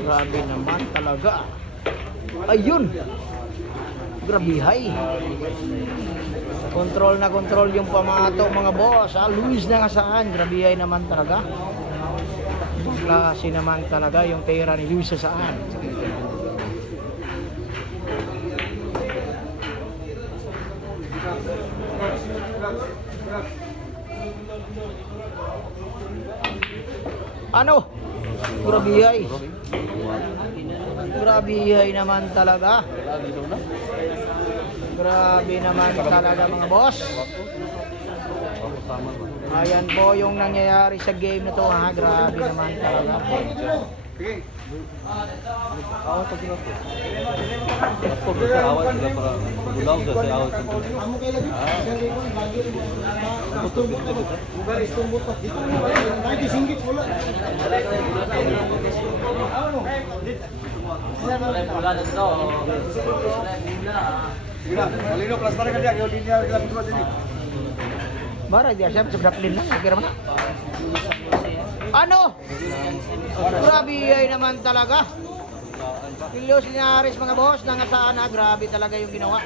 Grabe naman talaga. Ayun. Grabihay. Control na control yung pamato mga boss. Luis na nga saan. Grabihay naman talaga. Klase naman talaga yung tira ni Luis sa saan. Ano? Grabihay. Grabihay naman talaga. Grabe naman talaga mga boss. Ayan po yung nangyayari sa game na to ha. Grabe naman talaga. Awat pag gila po. Ako bisa awat sila para gulaw sa awat tentu. Betul betul. Bukan istumbut pak. Itu lagi singgit pula. Malino kelas barang dia yo linya kita berdua sini. Bara dia siap sebedaplin lang kira mana? Ano? Grabe ay naman talaga. Los Linares mga boss, nangasaan na grabe talaga yung ginawa.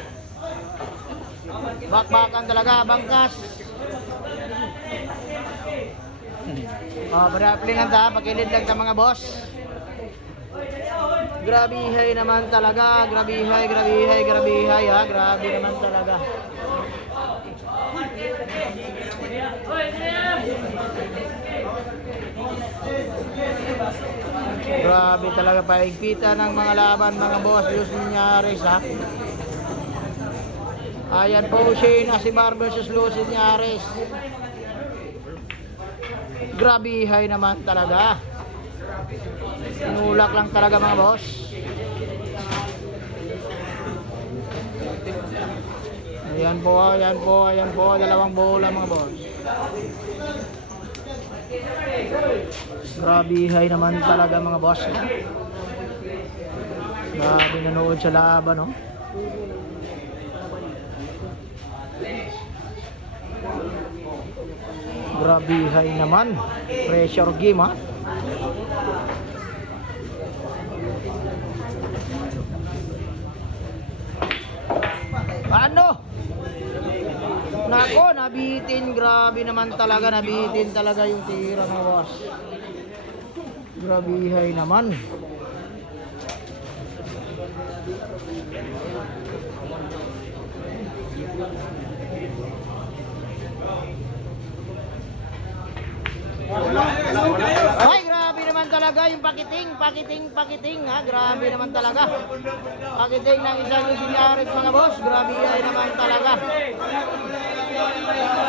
Bakbakan talaga, bangkas. Bedaplin lang ta, pakilid lang ta mga boss. Grabihay naman talaga, grabihay ha, grabe naman talaga. Grabe talaga paigpitan ng mga laban mga boss, Los Linares ha. Ayan po Shane Asibar versus Los Linares. Grabihay naman talaga. Inulak lang talaga mga boss. Ayan po, dalawang bola mga boss. Grabihay naman talaga mga boss. Grabe nanood sa laban no. Grabihay naman. Pressure game ha. Ano? Nako, nabitin. Grabe naman talaga. Nabitin talaga yung tira mga boss. Grabihay naman. Ay, grabe naman talaga yung pakiting ha. Grabe naman talaga. Pakiting ng isang Los Linares mga boss. Grabe naman talaga.